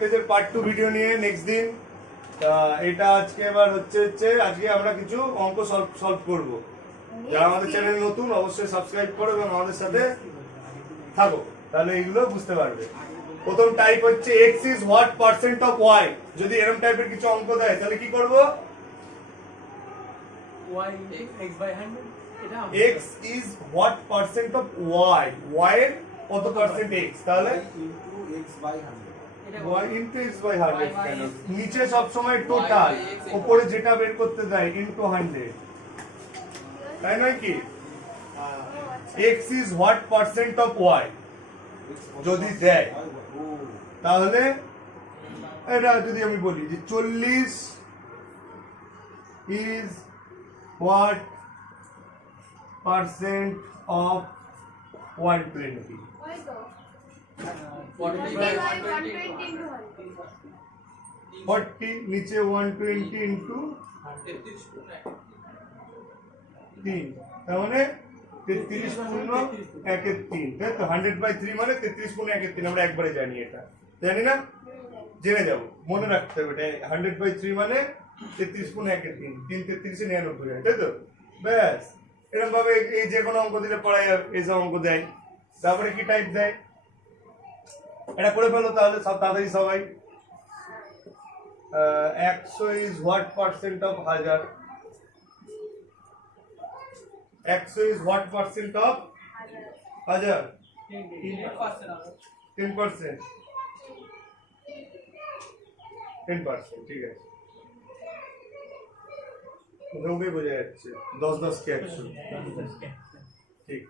পার্সেন্টেজের part 2 video নিয়ে next দিন। এটা আজকে এবার হচ্ছে আজকে আমরা কিছু অঙ্ক সলভ করব। যারা আমাদের চ্যানেল নতুন অবশ্যই সাবস্ক্রাইব করো এবং আমাদের সাথে থাকো, তাহলে এইগুলো বুঝতে পারবে। প্রথম টাইপ হচ্ছে x is what percent of y। যদি এরকম টাইপের কিছু অঙ্ক দেয় তাহলে কি করব? y x by 100 এটা x is what percent of y, y এর কত পার্সেন্ট x, তাহলে x by 100 y into x by 100 কেন? নিচে সব সময় টোটাল, উপরে যেটা বের করতে দেয় into 100, তাই নয় কি? x is what percent of y যদি দেয় তাহলে এটা যদি আমি বলি যে 40 is what percent of 120? 40 নিচে 120 into 3, তার মানে 33 পূর্ণ 1/3, তাই তো? 100/3 মানে 33 পূর্ণ 1/3। আমরা একবারে জানি, এটা জানি না, জেনে যাবো, মনে রাখতে হবে। এটা 100/3 মানে 33 পূর্ণ 1/3, 3 33 99 হয়, তাই তো? ব্যাস, এরকম ভাবে এই যে কোনো অঙ্ক দিলে পড়া যাবে। এই যে অঙ্ক দেয়, তারপরে কি টাইপ দেয় এটা করে ফেলো তাহলে সব তাড়াতাড়ি সবাই। 100 is what percent of 1000? 100 is what percent of 1000? 10%। 10%, ঠিক আছে, মোটামুটি বোঝা যাচ্ছে। 10 কে 100, ঠিক।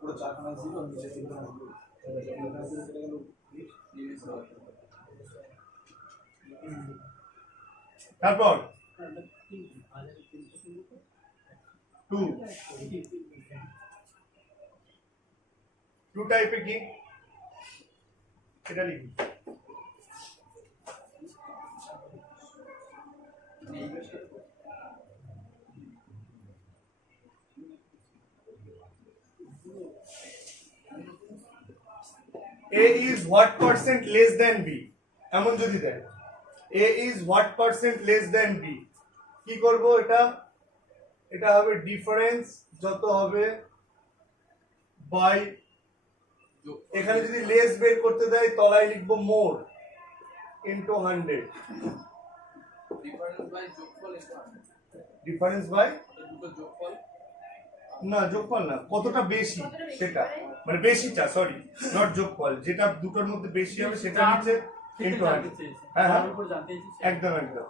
পুরো চারখানা জিরো নিচে তিনটা নম্বর। তারপর 2 টাইপে কি এটা লিখি। A is what percent less than B, এমন যদি দেয় A is what percent less than B, কি করব? এটা হবে ডিফারেন্স যত হবে বাই, এখানে যদি লেস বের করতে দেয় তলায় লিখবো মোর ইনটু 100। ডিফারেন্স বাই না, যোগফল না, কতটা বেশি সেটা, মানে বেশিটা, সরি নট যোগফল, যেটা দুটোর মধ্যে বেশি হবে সেটা হচ্ছে ইনটু 100। হ্যাঁ হ্যাঁ, একদম একদম।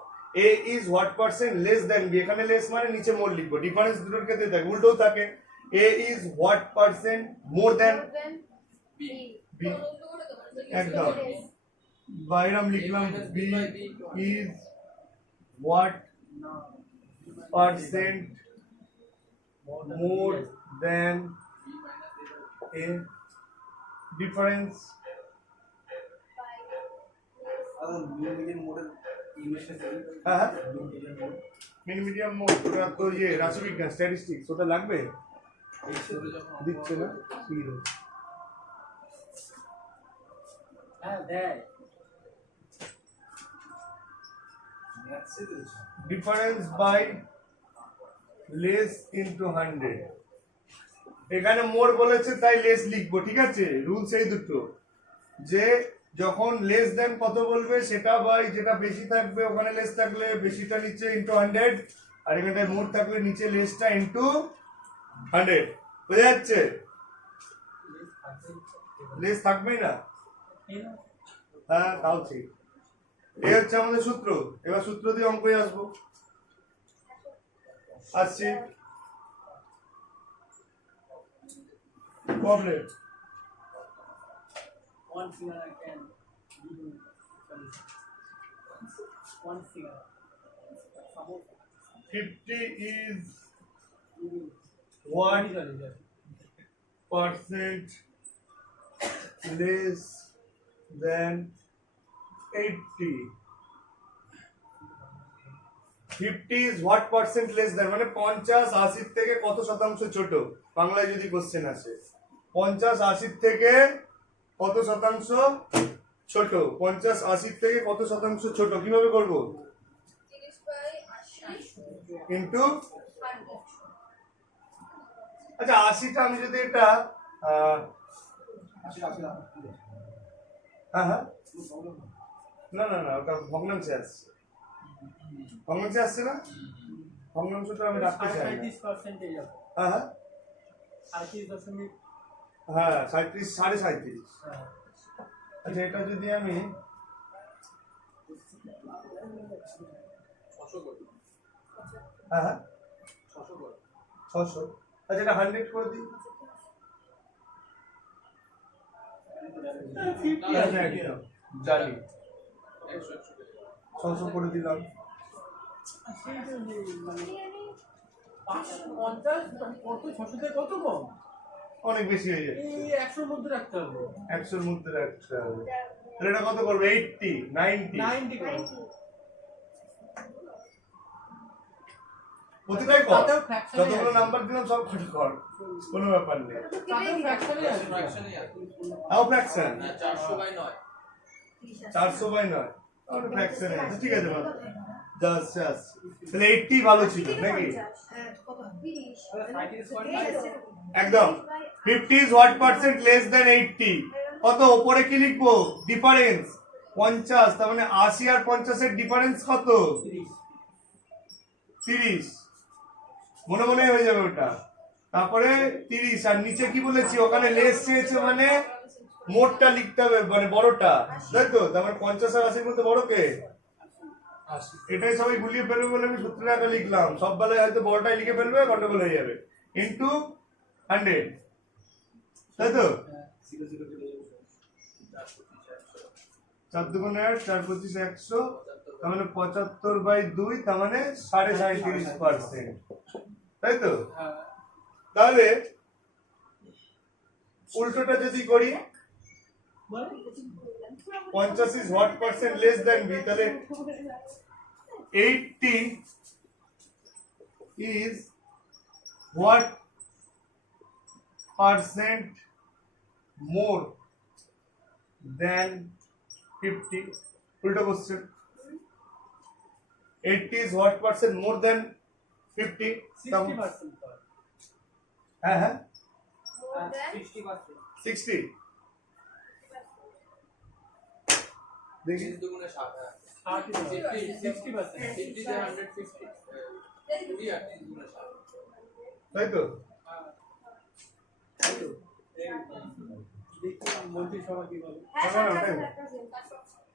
A is what percent less than B, এখানে লেস মানে নিচে মোর লিখবো। ডিফারেন্স দুটোর ক্ষেত্রে থাকে, উল্টোও থাকে। A is what percent more than B, একদম বাইরাম লিখলাম। B is what percent more than A, difference হ্যাঁ মিন মিডিয়াম মোড। ওটা তো ইয়ে রাশিবিজ্ঞান, স্ট্যাটিস্টিক্স, ওটা লাগবে, দিচ্ছে না হ্যাঁ দেয়। ডিফারেন্স বাই লেস ইনটু 100, এখানে মোর বলেছে তাই লেস লিখবো, ঠিক আছে? রুলস এই দুটো, যে যখন লেস দেন কত বলবে সেটা বাই যেটা বেশি থাকবে ওখানে লেস থাকলে বেশিটা নিচে ইনটু 100, আর এখানটায় মোর থাকলে নিচে লেসটা ইনটু 100। বুঝা যাচ্ছে? লেস থাকবেই না, হ্যাঁ তাও ঠিক। এই হচ্ছে আমাদের সূত্র। এবার সূত্র দিয়ে অঙ্কে আসবো। আসছি problem. One finger I can give you solution. One finger. 50 is what percent less than 80? 50 is what percent less than, মানে 50 80 থেকে কত শতাংশ ছোট? বাংলায় যদি কোশ্চেন আসে 50 80 থেকে কত শতাংশ ছোট? 50 80 থেকে কত শতাংশ ছোট? কিভাবে করব? ইনটু, আচ্ছা 80টা আমি যদি এটা হ্যাঁ হ্যাঁ না না না ওটা ভগ্নাংশে আসছে, ভগ্নাংশে আসছে না, ভগ্নাংশটা আমি রাখতে চাই না। 37% যাবে। হ্যাঁ হ্যাঁ 37., হ্যাঁ 37 37.5। হ্যাঁ। আচ্ছা এটা যদি আমি 600 করি। হ্যাঁ হ্যাঁ 600 করি। 600, আচ্ছা এটা 100 করে দিই। জানি 600 করে দিলাম। সেই তো যে মানে 550 কত 600 থেকে কত কম? অনেক বেশি হয়ে যাচ্ছে, এই 100 এর মধ্যে রাখতে হবে। 100 এর মধ্যে রাখতে হবে। তাহলে এটা কত করবে? 80 90 90 করে। প্রতিটাই কর, তাতেও fraction এ যতগুলো আছে। নাম্বার দিলাম সব কত কর, কোনো ব্যাপার নেই। তাতেও fraction এ আছে। ফ্র্যাকশনই আছে। তাও ফ্র্যাকশন না 400/9। 400/9 তাহলে ফ্র্যাকশন আছে, ঠিক আছে বাবা যা আসছে আসছে। তাহলে 80 ভালো ছিল নাকি? একদম 50 is what percent less than 80? কত উপরে কি লিখবো? ডিফারেন্স 50, তার মানে 80 আর 50 এর ডিফারেন্স কত? 30। মনে মনে হয়ে যাবে ওটা। তারপরে 30 আর নিচে কি বলেছি? ওখানে লেস চেয়েছে মানে মোটটা লিখতে হবে, মানে বড়টা, তাই তো? তার মানে 50 আর 80 এর মধ্যে বড় কে? 80। এটাই সবাই গুলিয়ে ফেলবে বলে আমি সূত্রটা লিখলাম, সব বেলায় হয়তো বড়টাই লিখে ফেলবে, গন্ডগোল হয়ে যাবে। ইনটু 100, তাই তো? 4 দুগুণে 8, 4 25 100, তার মানে 75/2, তার মানে 37.5%, তাই তো? তাহলে উল্টোটা যদি করি 50 is what percent less than b, তাহলে 80 is what percent more than 50? উল্টো question. 80 is what percent more than 50? 60% কর। হ্যাঁ হ্যাঁ 60%। 60 দেখি 30 দুগুণে 60। 60%। 50 তে 150। 20 আর 30 দুগুণে 60। তাই তো? দেখি মন্ত্রী সভা কি বলে।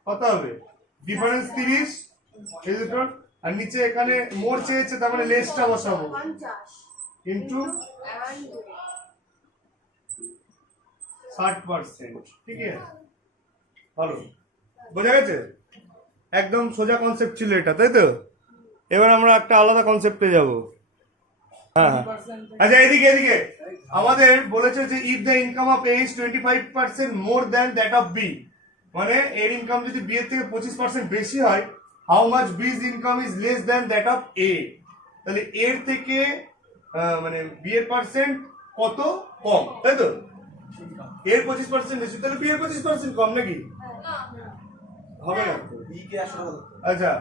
কত হবে? ডিফারেন্স 30 এই দুটো, আর নিচে এখানে মোড় চেয়েছে, তার মানে লেসটা বসাবো ইনটু 60%, ঠিক আছে? ভালো বোঝা গেছে? একদম সোজা কনসেপ্ট ছিল এটা, তাই তো? এবার আমরা একটা আলাদা কনসেপ্টে যাব। হ্যাঁ হ্যাঁ আচ্ছা এদিকে এদিকে আমাদের বলেছে যে if the income of A is 25% more than that of B, মানে এর ইনকাম যদি বি এর থেকে 25% বেশি হয়, হাউ মাচ বিজ income is less than that of A. তাহলে এর থেকে মানে বি এর পার্সেন্ট কত কম, তাই তো? এর 25% বেশি, তাহলে বি এর 25% কম নাকি? হবে না? বি কে 100 কত? আচ্ছা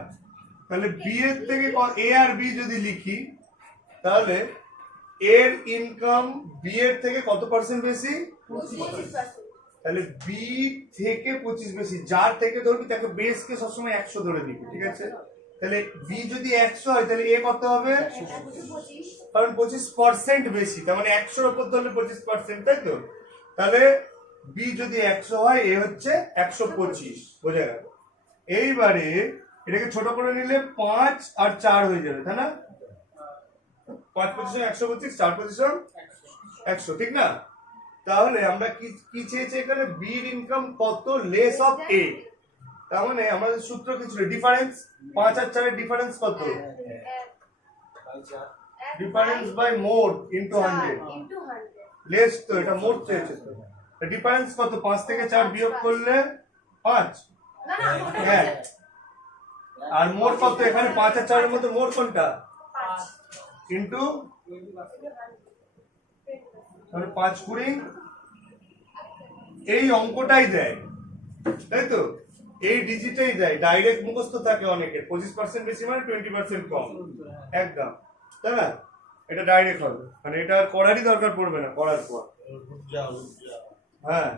তাহলে বি এর থেকে এ আর বি যদি লিখি, তাহলে এর ইনকাম বি এর থেকে কত পার্সেন্ট বেশি? 25%। তাহলে বি থেকে 25 বেশি, যার থেকে ধরবি তাকে বেস কে সবসময় 100 ধরে দিবি, ঠিক আছে? তাহলে বি যদি 100 হয় তাহলে এ কত হবে? 125। কারণ 25% বেশি, তার মানে 100 এর উপর ধরলে 25%, তাই তো? তাহলে বি যদি 100 হয়, এ হচ্ছে 125, বোঝা গেল? এইবারে এটাকে ছোট করে নিলে 5 আর 4 হয়ে যাবে, তাই না? 5 পজিশন 125, 4 পজিশন 100, ঠিক না? তাহলে আমরা কি চেয়েছি এখানে? বি এর ইনকাম কত লেস অফ এ, তার মানে আমাদের সূত্র কি ছিল? ডিফারেন্স। 5 আর 4 এর ডিফারেন্স কত? Difference by mod into 100। Less তো এটা মোড চেয়েছে, তো ডিফারেন্স কত? 5 থেকে 4 বিয়োগ করলে 5, হ্যাঁ। আর মোড কত এখানে? 5 আর 4 এর মধ্যে মোড কোনটা? ইনটু, তাহলে 5 কুড়ি এই অঙ্কটাই দেয়, তাই তো? এই ডিজিটাই দেয়, ডাইরেক্ট মুখস্থ থাকে অনেকের, 25% বেশি মানে 20% কম, একদম, তাই না? এটা ডাইরেক্ট হবে, মানে এটা আর করারই দরকার পড়বে না করার পর। হ্যাঁ,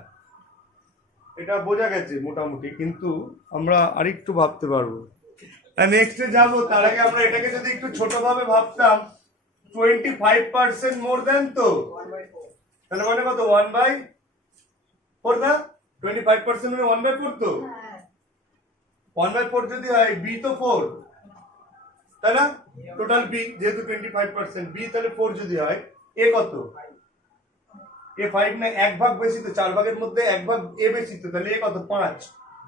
এটা বোঝা গেছে মোটামুটি, কিন্তু আমরা আরেকটু ভাবতে পারবো। নেক্সটে যাবো, তার আগে আমরা এটাকে যদি একটু ছোটভাবে ভাবতাম, 25% মোর দেন তো, তাহলে মানে কত? 1/4 না? 25% মানে 1/4 তো, 1/4 যদি হয়, বি তো 4, তাই না? টোটাল বি যেহেতু 25%, বি তাহলে 4 যদি হয়, এ কত? এ 5 না, 1 ভাগ বেশি তো, 4 ভাগের মধ্যে 1 ভাগ এ বেশি তো, তাহলে এ কত? 5।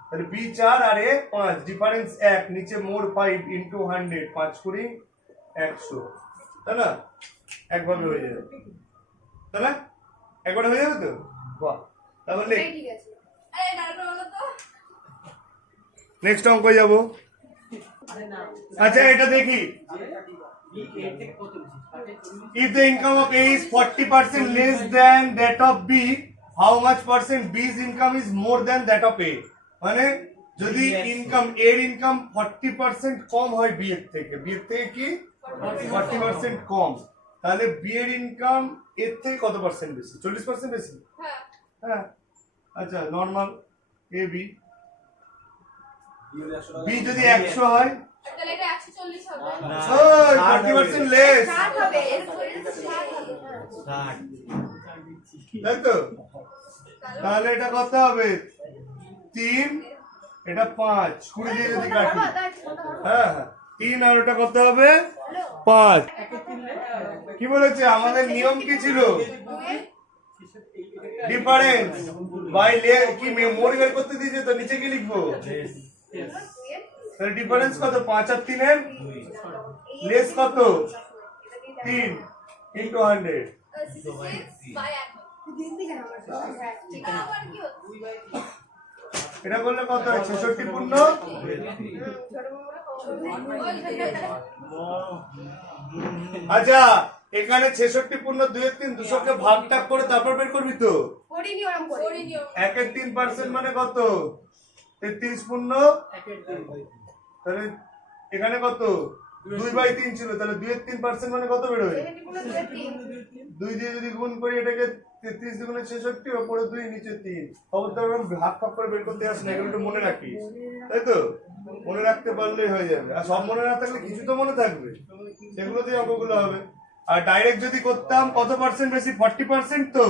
তাহলে বি 4 আর এ 5, ডিফারেন্স 1, নিচে মোর 5 ইনটু 100, 5 কুড়ি 100, তাই না? একভাবে হয়ে যাবে, তাই না? একবারে হয়ে যাবে তো, বাহ। তাহলে ঠিক আছে। আরে ডাটা বলো তো। নেক্সট অঙ্ক যাব। আচ্ছা এটা দেখি, if the income of A is 40% less than that of B, how much percent B's income is more than that of A? মানে যদি ইনকাম, এর ইনকাম 40% কম হয় বি এর থেকে, বি এর থেকে কি 40% কম, তাহলে বি এর ইনকাম এর থেকে কত পার্সেন্ট বেশি? 40% বেশি। হ্যাঁ। হ্যাঁ, আচ্ছা নরমাল এ বি, বি যদি 100 হয়, তাহলে এটা 140 হবে। ওই 40% লেস, 60 হবে, এর উপরে 60 হবে। তাই তো? তাহলে এটা কত হবে? 3, এটা 5, 20 দিয়ে যদি কাটি, হ্যাঁ হ্যাঁ 3 আর ওটা কত হবে? 5। কি বলেছে আমাদের নিয়ম কি ছিল? ডিফারেন্স বাই লে, কি মোর বের করতে দিয়েছে তো, নিচে কি লিখবো? তাহলে ডিফারেন্স কত? 5 আর 3 এর লেস কত? 3 ইনটু 100। এটা বললে কত হয়? 66 পূর্ণ, আচ্ছা এখানে 66 পূর্ণ 2 এর 3, 200 কে ভাগ টাগ করে তারপর বের করবি তো। করিনি ওরকম করিনি। 1 এর 3% মানে কত? 33 পূর্ণ, তাহলে এখানে কত? 2/3 ছিল, তাহলে 2 এর 3% মানে কত বেরোবে? 2 দিয়ে যদি গুণ করি এটাকে, 33 দুগুণে 66, ওপরে 2 নিচে 3। খবরদার ভাগ ভাগ করে বের করতে আসলে, এগুলো একটু মনে রাখিস, তাই তো? মনে রাখতে পারলেই হয়ে যাবে, আর সব মনে না থাকলে কিছু তো মনে থাকবে, সেগুলো দিয়ে অঙ্কগুলো হবে। আর ডাইরেক্ট যদি করতাম, কত পার্সেন্ট বেশি? 40% তো,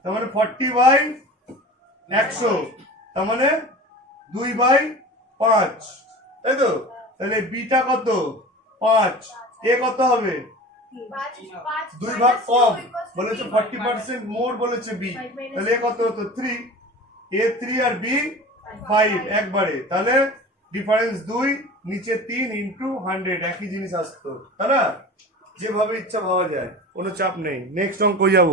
তার মানে 40/100, তার মানে 2/5, তাই তো? তাহলে বিটা কত? 5, এ কত হবে? 2 ভাগ কম বলেছে, 40% মোর বলেছে বি, তাহলে এ কত হতো? 3, এ 3 আর বি 5 একবারে, তাহলে ডিফারেন্স 2, নিচে 3 ইনটু 100, একই জিনিস আসতো, তাই না? যেভাবে ইচ্ছা ভাবা যায়, কোনো চাপ নেই। নেক্সট অঙ্ক যাব।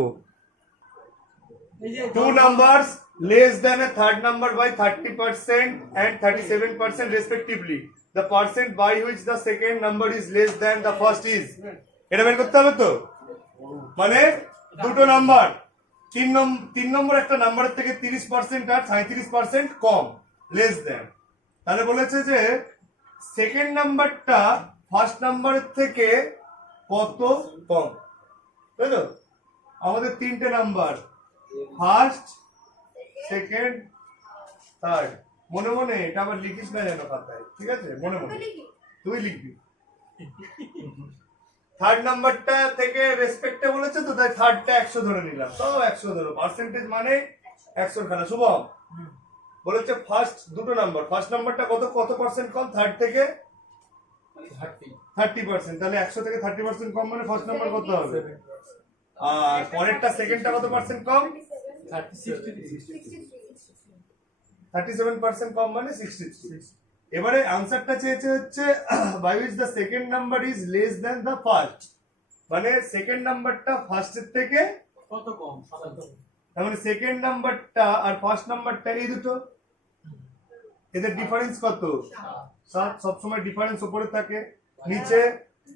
2 numbers less than a third number by 30% and 37% respectively. The percent by which the second number is less than the first is, এটা বের করতে হবে তো। মানে দুটো নাম্বার, 3 নম্বর একটা নাম্বারের থেকে 30% আর 37% কম, লেস দেন, তাহলে বলেছে যে সেকেন্ড নাম্বারটা ফার্স্ট নাম্বারের থেকে কত কম, তাই তো? আমাদের 3টে নাম্বার, ফার্স্ট, সেকেন্ড, থার্ড, মনে মনে এটা আবার লিখিস না যেন খাতায়, ঠিক আছে? মনে মনে তুই লিখবি। থার্ড নাম্বারটা থেকে রেসপেক্টে বলেছে তো, তাই থার্ডটা 100 ধরে নিলাম, সব 100 ধরো, পার্সেন্টেজ মানে 100 খানা। শুভম বলেছে ফার্স্ট দুটো নাম্বার, ফার্স্ট নাম্বারটা কত কত পার্সেন্ট কম থার্ড থেকে? 30%, তাহলে 100 থেকে 30% কম মানে ফার্স্ট নাম্বার কত হবে? আর পরেরটা সেকেন্ডটা কত পার্সেন্ট কম? 37% কম মানে 63। এবারে আনসারটা চেয়েছে হচ্ছে by which the second number is less than the first, মানে সেকেন্ড নাম্বারটা ফার্স্টের থেকে কত কম। তার মানে সেকেন্ড নাম্বারটা আর ফার্স্ট নাম্বারটা এই দুটো, এদের ডিফারেন্স কত? 7। সবসময় ডিফারেন্স উপরে থাকে, নিচে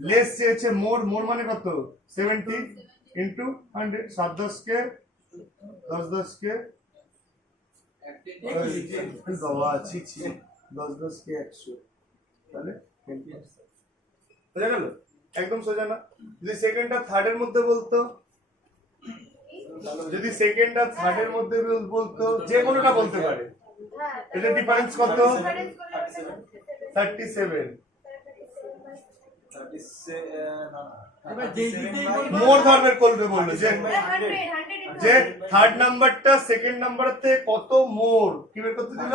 লেস চেয়েছে মোর, মোর মানে কত? 70 ইনটু 100, 7 10 কে 10 10 কে বাবা ছি ছি 10 কে 100 তাহলে বোঝা গেল একদম সোজা না যদি সেকেন্ড আর থার্ড এর মধ্যে বলতো যদি সেকেন্ড আর থার্ড এর মধ্যে বলতো যে কোনোটা বলতে পারে এটা ডিফারেন্স কত 37 মোর ধরনের করবে বললো যে থার্ড নাম্বারটা সেকেন্ড নাম্বার থেকে কত মোর কি বের করতে দিল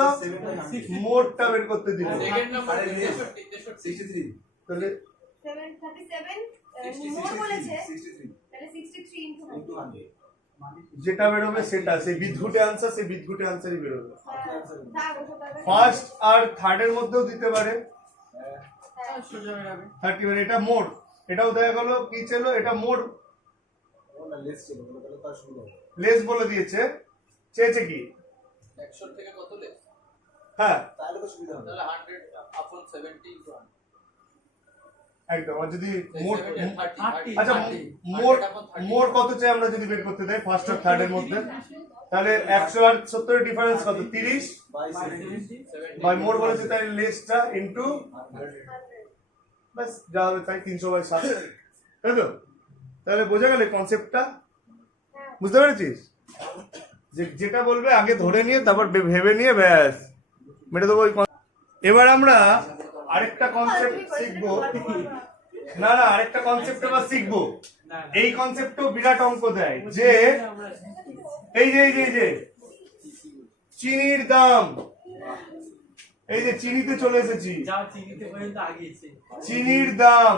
মোরটা বের করতে দিল সেকেন্ড নাম্বার 63 তাহলে 37 মোর বলেছে তাহলে 63 ইনটু 100 যেটা বেরোবে সেটা সেই বিদঘুটে আনসার সেই বিদঘুটে আনসারই বেরোবে ফার্স্ট আর থার্ড এর মধ্যেও দিতে পারে 31 এটা মোর এটাও দেখা গেল কি ছিল এটা মোর লেস বলে দিয়েছে চেয়েছে কি 100 থেকে কত লেস হ্যাঁ তাহলে তো সুবিধা হবে তাহলে 100 upon 70 into 100 একদম আর যদি মোর 30 আচ্ছা মোর কত চাই আমরা যদি বের করতে দেই ফার্স্ট আর থার্ড এর মধ্যে তাহলে 100 আর 70 এর ডিফারেন্স কত 30 বাই মোর বলেছে তাই লেসটা ইনটু বাস যা হবে তাই 300 বাই 7 তাই তো তাহলে বোঝা গেল কনসেপ্টটা বুঝতে পেরেছিস যেটা বলবে আগে ধরে নিয়ে তারপর ভেবে নিয়ে ব্যাস মেরে দেবো এবার আমরা আরেকটা কনসেপ্ট শিখবো না আরেকটা কনসেপ্ট আবার শিখবো এই কনসেপ্টও বিরাট অঙ্ক দেয় যে এই যে চিনির দাম এই যে চিনিতে চলে এসেছি চিনির দাম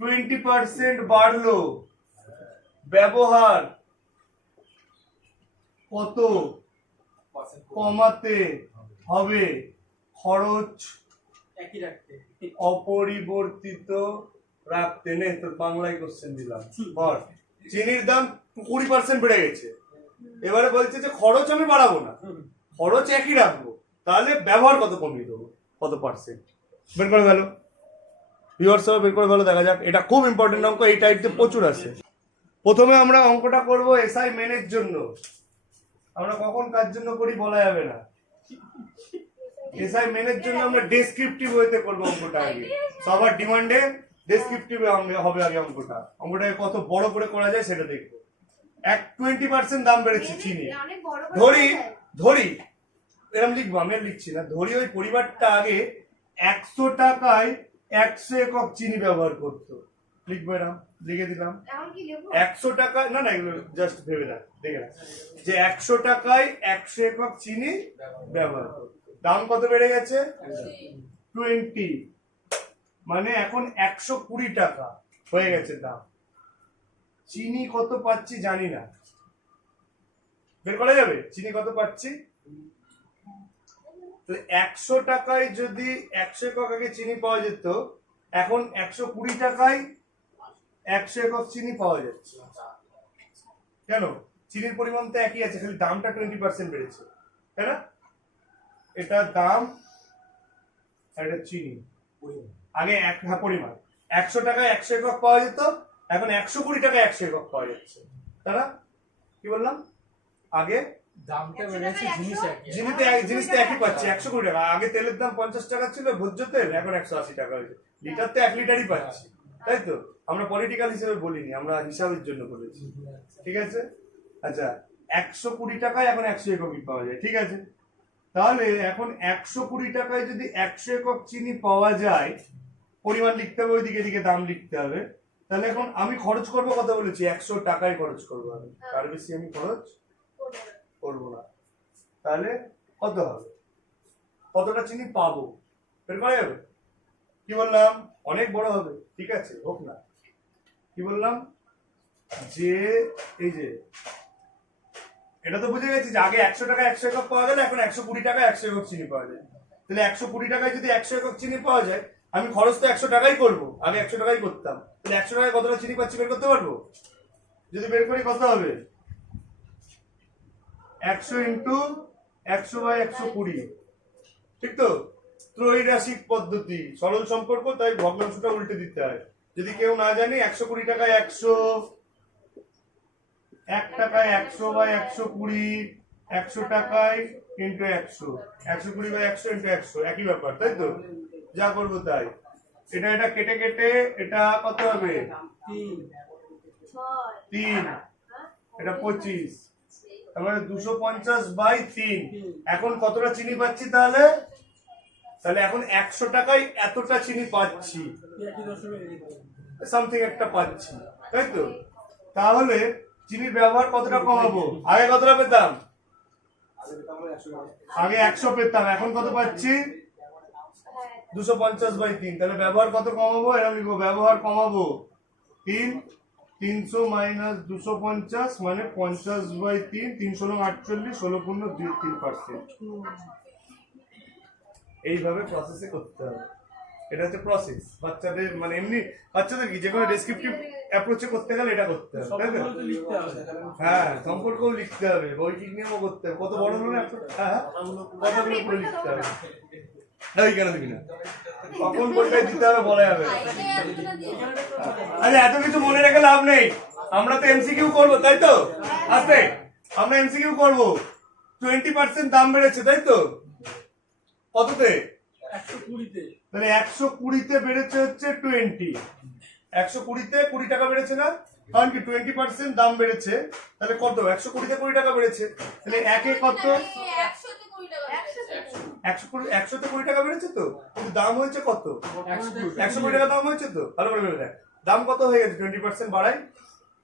20% বাড়লো ব্যবহার কত কমাতে হবে খরচ একই রাখতে অপরিবর্তিত রাখতে নে তোর বাংলায় কোশ্চেন দিলাম বল চিনির দাম 20% বেড়ে গেছে এবারে বলছে যে খরচ আমি বাড়াবো না খরচ একই রাখবো তাহলে ব্যবহার কত কমিয়ে দেবো কত পার্সেন্ট বের করে গেল ভিউয়ার্স সব বের করে গেল দেখা যাক এটা খুব ইম্পর্টেন্ট অঙ্ক এই টাইপে প্রচুর আছে প্রথমে আমরা অঙ্কটা করব এসআই মেনের জন্য আমরা কখন কার জন্য করি বলা যাবে না এসআই মেনের জন্য আমরা ডেসক্রিপটিভ ওয়েতে করবো অঙ্কটা আগে সবার ডিমান্ডে ডেসক্রিপটিভ হবে আগে অঙ্কটাকে কত বড় করে করা যায় সেটা দেখবো 20% দাম বেড়েছে চিনি ধরি এরকম লিখবো আমি আর লিখছি না ধরি ওই পরিবারটা আগে 100 টাকায় 100 একক চিনি ব্যবহার করতো লিখবো এরকম লিখে দিলাম 100 টাকা না এগুলো জাস্ট ভেবে না দেখে না যে 100 টাকায় 100 একক চিনি ব্যবহার করতো দাম কত বেড়ে গেছে 20 মানে এখন 120 টাকা হয়ে গেছে দাম চিনি কত পাচ্ছি জানি না বের করা যাবে চিনি কত পাচ্ছি 100 টাকায় যদি 100 একক আগে চিনি পাওয়া যেত এখন 120 টাকায় 100 একক চিনি পাওয়া যাচ্ছে কেন চিনির পরিমাণ তো একই আছে খালি দামটা 20% বেড়েছে তাই না এটা দাম এটা চিনি আগে পরিমাণ 100 টাকায় 100 একক পাওয়া যেত এখন 120 টাকায় 100 একক পাওয়া যাচ্ছে তাই না কি বললাম আগে দামটা বেড়েছে জিনিসটা একই পাচ্ছি 120 টাকা আগে তেলের দাম 50 টাকা ছিল ভোজ্য তেল এখন 180 টাকা হয়েছে লিটার তো 1 লিটারই পাচ্ছি তাই তো আমরা পলিটিক্যাল হিসেবে বলিনি আমরা হিসাবের জন্য বলেছি ঠিক আছে আচ্ছা 120 টাকায় এখন 100 এককই পাওয়া যায় ঠিক আছে তাহলে এখন 120 টাকায় যদি 100 একক চিনি পাওয়া যায় পরিমাণ লিখতে হবে ওইদিকে এদিকে দাম লিখতে হবে তাহলে এখন আমি খরচ করব কত বলেছি 100 টাকায় খরচ করবো আমি তার বেশি আমি খরচ করবো না তাহলে কত হবে কতটা চিনি পাবো বের করা যাবে কি বললাম অনেক বড় হবে ঠিক আছে হোক না কি বললাম যে এই যে এটা তো বুঝে গেছি যে আগে 100 টাকায় 100 একক পাওয়া গেল এখন 120 টাকায় 100 একক চিনি পাওয়া যায় তাহলে 120 টাকায় যদি 100 একক চিনি পাওয়া যায় আমি খরচ তো 100 টাকাই করবো আগে 100 টাকাই করতাম তাহলে 100 টাকায় কতটা চিনি পাচ্ছি বের করতে পারবো যদি বের করি কত হবে 100 ইন্টু 100 বাই 120 ঠিক তো ত্রৈরাশিক পদ্ধতি সরল সম্পর্ক তাই ভগ্নাংশটা উল্টে দিতে হয় যদি কেউ না জানি 120 টাকায় 100 1 টাকায় 100 বাই 120 100 টাকায় ইন্টু 100, 120 বাই 100 ইন্টু 100, একই ব্যাপার, তাই তো? যা করবো তাই। এটা কেটে কেটে এটা কত হবে? 3, এটা 25, তার মানে 250 বাই 3। এখন কতটা চিনি পাচ্ছি তাহলে? এখন 100 টাকায় এতটা চিনি পাচ্ছি, সামথিং একটা পাচ্ছি, তাই তো? তাহলে চিনির ব্যবহার কতটা কমাবো? আগে কতটা পেতাম? আগে 100 পেতাম, এখন কত পাচ্ছি? 250 বাই 3। তাহলে ব্যবহার কত কমাবো? এরকম লিখবো, ব্যবহার কমাবো 300 মাইনাস 250 মানে 50 বাই 3, 300 48, 16.23%। এইভাবে প্রসেসে করতে হবে। এটা হচ্ছে প্রসেস। বাচ্চাদের মানে এমনি বাচ্চাদের কি যে কোনো ডেসক্রিপটিভ অ্যাপ্রোচে করতে গেলে এটা করতে হবে, তাই তো? হ্যাঁ, সম্পর্কও লিখতে হবে, বৈকিক নিয়মও করতে হবে। কত বড় হলো একটা, হ্যাঁ কথাগুলো পুরো লিখতে হবে। ওই কেন দিবি না, কখন কোনটাই দিতে হবে বলা যাবে। আচ্ছা, এত কিছু মনে রেখে লাভ নেই। আমরা তো এমসিকিউ করবো, তাই তো? আস্তে, আমরা এমসিকিউ করবো। 20% দাম বেড়েছে, তাই তো? কততে? 120-তে। তাহলে 120-তে বেড়েছে হচ্ছে 20, 120-তে 20 টাকা বেড়েছে না? কারণ কি 20% দাম বেড়েছে, তাহলে কত? 120-তে 20 টাকা বেড়েছে, তাহলে একে কত? 100-তে 20 টাকা বেড়েছে তো, কিন্তু দাম হয়েছে কত? 120 টাকা দাম হয়েছে তো। ভালো করে ভেবে দেখ, দাম কত হয়ে গেছে? 20% বাড়াই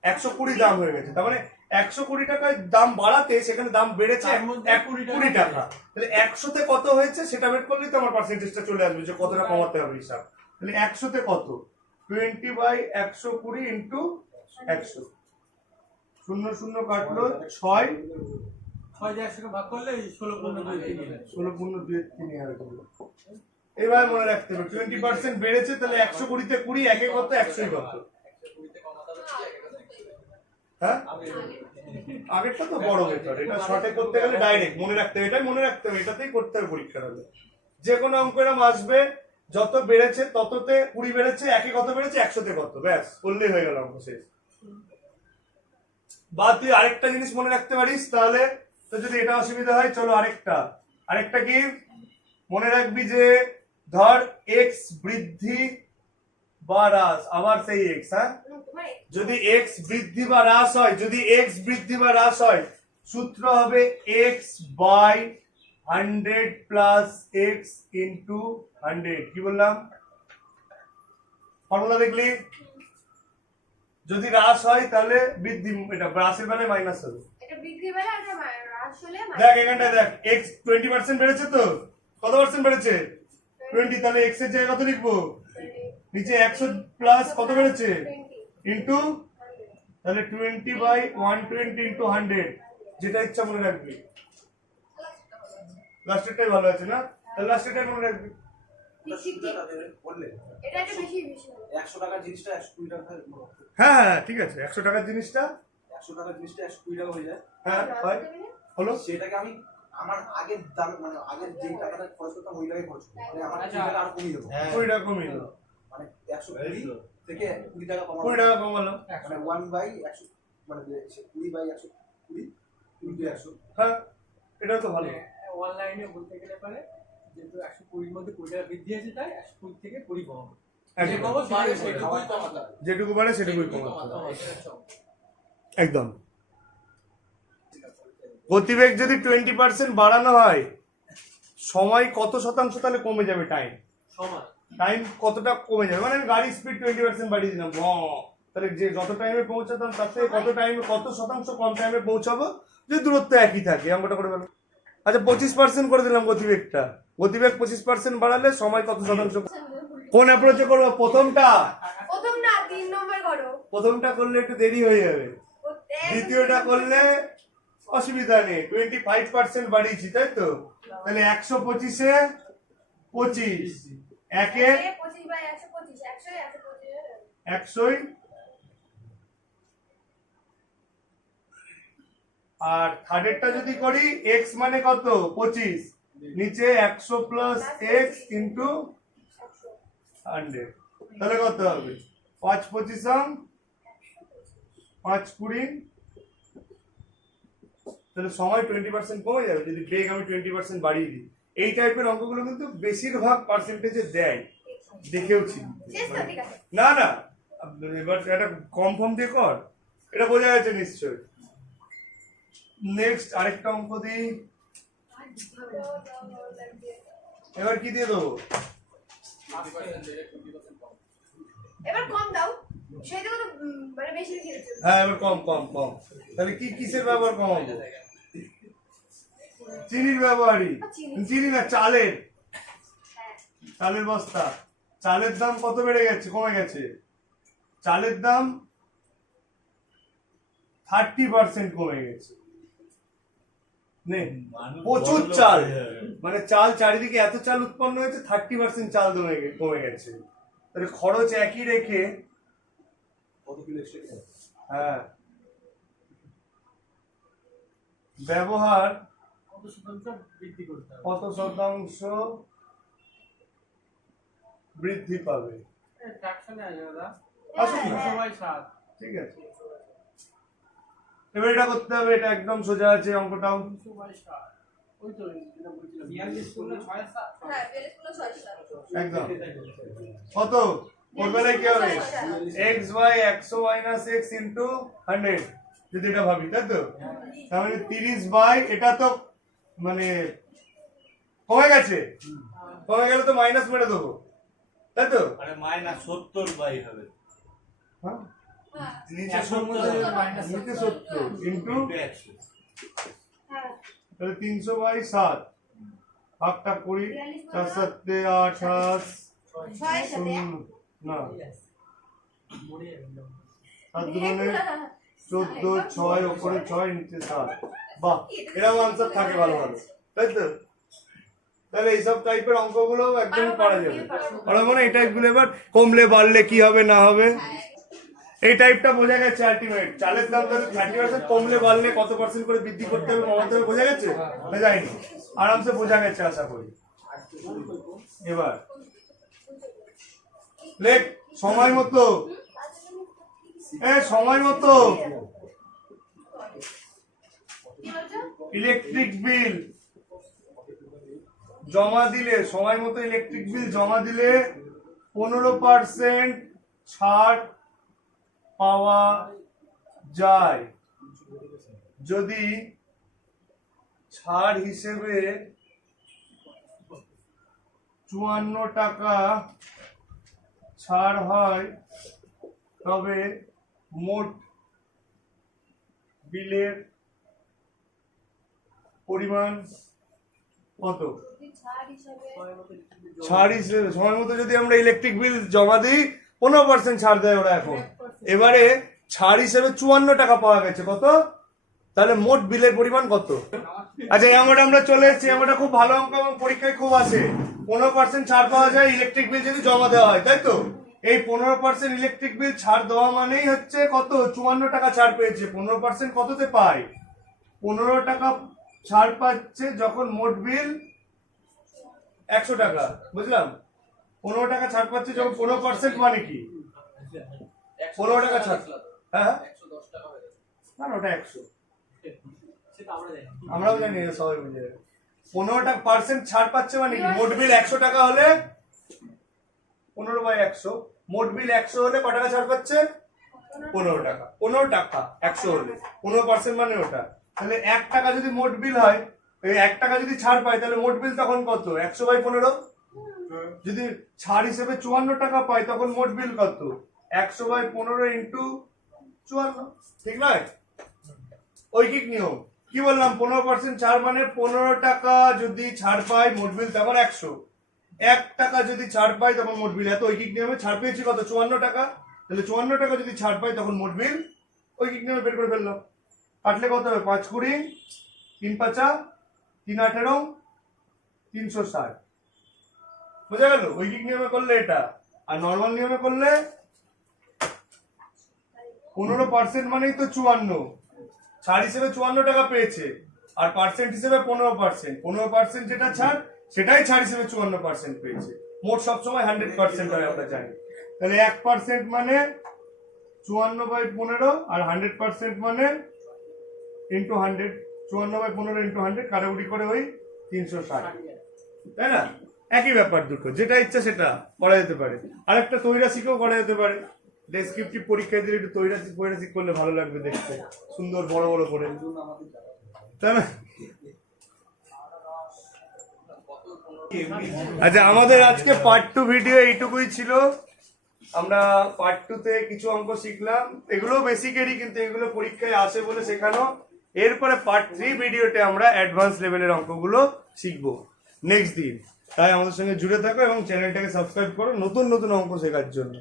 120 দাম হয়ে গেছে, তার মানে 120 টাকায় দাম বাড়াতে সেখানে দাম বেড়েছে 120 টাকা। তাহলে 100-তে কত হয়েছে সেটা বের করলেই তো আমার পার্সেন্টেজটা চলে আসবে যে কতটা কমাতে হবে হিসাব। তাহলে 100-তে কত? 20 বাই 120 ইন্টু 100, 0 0 কাটলো 6, 6 দিয়ে 100 ভাগ করলে 16.23 হবে। এবার মনে রাখতে হবে 20% বেড়েছে, তাহলে 120-তে 20, একে কত? 100-ই কত? হ্যাঁ, আগেরটা তো বড় মেথড, এটা শর্টে করতে গেলে ডাইরেক্ট মনে রাখতে হবে, এটাই মনে রাখতে হবে, এটাতেই করতে হবে পরীক্ষার হলে। যে কোনো অঙ্ক এরকম আসবে, যত বেড়েছে তততে 20 বেড়েছে, একে কত বেড়েছে? 100-তে কত, ব্যাস বললেই হয়ে গেল অঙ্ক শেষ। বা তুই আরেকটা জিনিস মনে রাখতে পারিস, তাহলে তো যদি এটা অসুবিধা হয়, চলো আরেকটা কি মনে রাখবি যে ধর x বৃদ্ধি বা হ্রাস, আবার সেই x, হ্যাঁ, যদি x বৃদ্ধি বা হ্রাস হয়, যদি x বৃদ্ধি বা হ্রাস হয়, সূত্র হবে x by 100 plus x into 100। কি বললাম? ফর্মুলা দেখলি? যদি হ্রাস হয় তাহলে বৃদ্ধি, এটা হ্রাসের বেলায় মাইনাস হবে। এটা বৃদ্ধি বেলা, এটা হ্রাস হলে দেখ এখানটা দেখ, x 20% বেড়েছে তো, কত পার্সেন্ট বেড়েছে? 20, তাহলে x এর জায়গায় কত লিখবো? নিচে 100 প্লাস কত বেড়েছে? ইন্টু, তাহলে 20 বাই 120 ইন্টু 100, যেটা ইচ্ছা মনে রাখবি। লাস্টেরটাই ভালো আছে না? তাহলে লাস্টেরটাই মনে রাখবি। এটা একটা বেশি 100 টাকার জিনিসটা 120 টাকা। হ্যাঁ ঠিক আছে, 100 টাকার জিনিসটা 100 টাকার জিনিসটা 120 টাকা হয়ে যায়। হ্যাঁ হয়, হলো। সেটাকে আমি আমার আগের দাম মানে আগের যে টাকাটা খরচ করতাম ওই টাকায় খরচ করি, মানে আমার 20 টাকা আরো কমিয়ে দেবো। 20 টাকা কমিয়ে দিল, মানে 120 থেকে 20 টাকা কমানো, 20 টাকা কমালো, মানে 1/100, মানে 20/120 ইনটু 100। হ্যাঁ এটা তো ভালো। অনলাইনে বলতে গেলে পারে যেহেতু 120 মধ্যে 20 টাকা বৃদ্ধি আছে, তাই 120 থেকে 20 কমাবো। যেটুকু পারে সেটুকুই কমাতে হবে, একদম। গতিবেগ যদি 20% বাড়ানো হয়, সময় কত শতাংশ তাহলে কমে যাবে? টাইম কতটা কমে যাবে? মানে আমি গাড়ির স্পিড 20% বাড়িয়ে দিলাম, তাহলে যে যত টাইমে পৌঁছাতাম তার থেকে কত শতাংশ কম টাইমে পৌঁছাবো, যে দূরত্ব একই থাকে, অঙ্কটা করে ফেলো। আচ্ছা 25% করে দিলাম গতিবেগটা, গতিবেগ 25% বাড়ালে সময় কত শতাংশ? কোন অ্যাপ্রোচে করবো? প্রথমটা না 3 নম্বর করো। প্রথমটা করলে একটু দেরি হয়ে যাবে, দ্বিতীয়টা করলে অসুবিধা নেই। 25% বাড়িয়েছি, তাই তো? তাহলে 125-এ 25, একে 25 বাই 125, 100-ই, আর থার্ডেরটা যদি করি x মানে কত? 25, নিচে 100 প্লাস x ইন্টু 100, তাহলে কত হবে? 5-25, 5-20, তাহলে সময় 20% কমে যাবে যদি বেগ আমি 20% বাড়িয়ে দিই। এই টাইপের অঙ্কগুলো কিন্তু বেশিরভাগ পার্সেন্টেজে দেয়, দেখেওছি। না না, এবার একটা কম ফর্ম দিয়ে কর, এটা বোঝা গেছে নিশ্চয়। নেক্সট আরেকটা অঙ্ক দিই, এবার কি দিয়ে দেবো? এবার কম দাও, সেটা তো মানে বেশি লিখে দিচ্ছ। হ্যাঁ এবার কম কম কম। তাহলে কি কিসের ব্যবহার কম হবে? চিনির ব্যবহারই। চিনি না, চালের। চালের বস্তা, চালের দাম কত বেড়ে গেছে, কমে গেছে? চালের দাম 30% কমে গেছে। প্রচুর চাল, মানে চাল চারিদিকে এত চাল উৎপন্ন হয়েছে, 30% চাল কমে গেছে। তাহলে খরচ একই রেখে কত কিলো এক্সট্রা? হ্যাঁ ব্যবহার কত শতাংশ বৃদ্ধি করতে হবে? কত শতাংশ বৃদ্ধি পাবে? ফ্র্যাকশনে আসবে দাদা। আসুন না। 300/7 ঠিক আছে, এবার এটা করতে হবে, এটা একদম সোজা আছে অঙ্কটাও। 300/7 ওই তো যেটা বলছিলাম 42 করলে 6/7। হ্যাঁ, বেলেন্স গুলো 6/7। একদম কত ওর বেলায় কি হবে? x by 100 minus x into 100 যদি এটা ভাবি, তাই তো? তার মানে 30 বাই, এটা তো মানে কমে গেছে, কমে গেলে তো মাইনাস মেরে দেবো, তাই তো? আরে মাইনাস 70 বাই হবে। হ্যাঁ হ্যাঁ নিচে 70 ইন্টু হ্যাঁ তাহলে 300/7 ভাগটা করি, 4 7 28 ছয়ের সাথে না মরে যাবে। 7 দুগুণে 14, 6 উপরে 6 নিচে 7। বাহ, এরকম আনসার থাকে ভালো ভালো, তাই তো? তাহলে এইসব টাইপের অঙ্কগুলো একদম করা যাবে। আর মানে এই টাইপগুলো এবার কমলে বাড়লে কি হবে না হবে, এই টাইপটা বোঝা গেছে। আলটিমেট চালের দাম তাহলে 30% কমলে বাড়লে কত পার্সেন্ট করে বৃদ্ধি করতে হবে, কমাতে হবে, বোঝা গেছে না? যায়নি, আরামসে বোঝা গেছে আশা করি। এবার লেখ সময় মতো, সময় মতো কি বলছো? ইলেকট্রিক বিল জমা দিলে, সময় মতো ইলেকট্রিক বিল জমা দিলে 15% ছাড় পাওয়া যায় যদি ছাড় হিসেবে 54 টাকা ছাড় হয়, তবে মোট বিলের পরিমাণ কত? ছাড় হিসেবে সময় মতো যদি আমরা ইলেকট্রিক বিল জমা দিই 15% ছাড় দেয় ওরা এখন। এবারে ছাড় হিসেবে 54 টাকা পাওয়া গেছে, কত? তাহলে মোট বিলের পরিমাণ কত? আচ্ছা এই অঙ্কটা আমরা চলে এসেছি, অঙ্কটা খুব ভালো অঙ্ক এবং পরীক্ষায় খুব আসে। 15% ছাড় পাওয়া যায় ইলেকট্রিক বিল যদি জমা দেওয়া হয়, তাই তো? এই 15% ইলেকট্রিক বিল ছাড় দেওয়া মানেই হচ্ছে কত? 54 টাকা ছাড় পেয়েছে। 15% কততে পায়? 15 টাকা ছাড় পাচ্ছে যখন মোট বিল 100 টাকা, বুঝলাম? 15 টাকা ছাড় পাচ্ছে যখন 15% মানে কি? 15 টাকা ছাড়, হ্যাঁ 110 টাকা হয়ে যাবে। না না ওটা 100, সেটা আমরা জানি। আমরাও জানি, সবাই বুঝে যাবে। 15 টাকা পার্সেন্ট ছাড় পাচ্ছে মানে কি? মোট বিল 100 টাকা হলে 15/100, মোট বিল 100 হলে কত টাকা ছাড় পাচ্ছে? 15 টাকা। 15 টাকা 100 হলে 15% মানে ওটা। তাহলে 1 টাকা যদি মোট বিল হয়, এই 1 টাকা যদি ছাড় পায় তাহলে মোট বিল তখন কত? 100/15। যদি ছাড় হিসেবে 54 টাকা পায় তখন মোট বিল কত? 100/15 ইন্টু 54, ঠিক নয়? ঐকিক নিয়ম কি বললাম? 15% ছাড় মানে 15 টাকা যদি ছাড় পায় মোট বিল তখন 100, 1 টাকা যদি ছাড় পায় তখন মোট বিল। এত ঐকিক নিয়মে ছাড় পেয়েছি কত? 54 টাকা। তাহলে 54 টাকা যদি ছাড় পায় তখন মোট বিল, ঐকিক নিয়মে বের করে ফেললাম। কাটলে কত হবে? 5 20 3 5 3 18 360, বোঝা গেল? ঐকিক নিয়মে করলে এটা, আর নর্মাল নিয়মে করলে 15% মানেই তো 54, ছাড় হিসেবে 54 টাকা পেয়েছে, আর পার্সেন্ট হিসেবে 15%। 15% যেটা ছাড় সেটাই ছাড় হিসেবে 54% পেয়েছে। মোট সবসময় 100% হয়, আমরা জানি। তাহলে 1% মানে 54/15, আর 100% মানে ইন্টু 100 54/15 ইন্টু 100 কাটাকুটি করে ওই 360, তাই না? একই ব্যাপার দুটো, যেটা ইচ্ছা সেটা করা যেতে পারে। আরেকটা তৈরাসিকেও করা যেতে পারে। ডেসক্রিপটিভ পরীক্ষায় দিলে একটু তৈরাসিক করলে ভালো লাগবে দেখতে, সুন্দর বড় বড় করে, তাই না? আচ্ছা, আমাদের আজকে পার্ট 2 ভিডিও এইটুকুই ছিল। আমরা পার্ট 2 তে কিছু অঙ্ক শিখলাম, এগুলো বেসিকেরই, কিন্তু এগুলো পরীক্ষায় আসে বলে শেখানো। এরপরে পার্ট 3 ভিডিওতে আমরা অ্যাডভান্স লেভেলের অঙ্কগুলো শিখবো নেক্সট দিন। তাই আমাদের সঙ্গে জুড়ে থাকো এবং চ্যানেলটাকে সাবস্ক্রাইব করো নতুন নতুন অঙ্ক শেখার জন্য।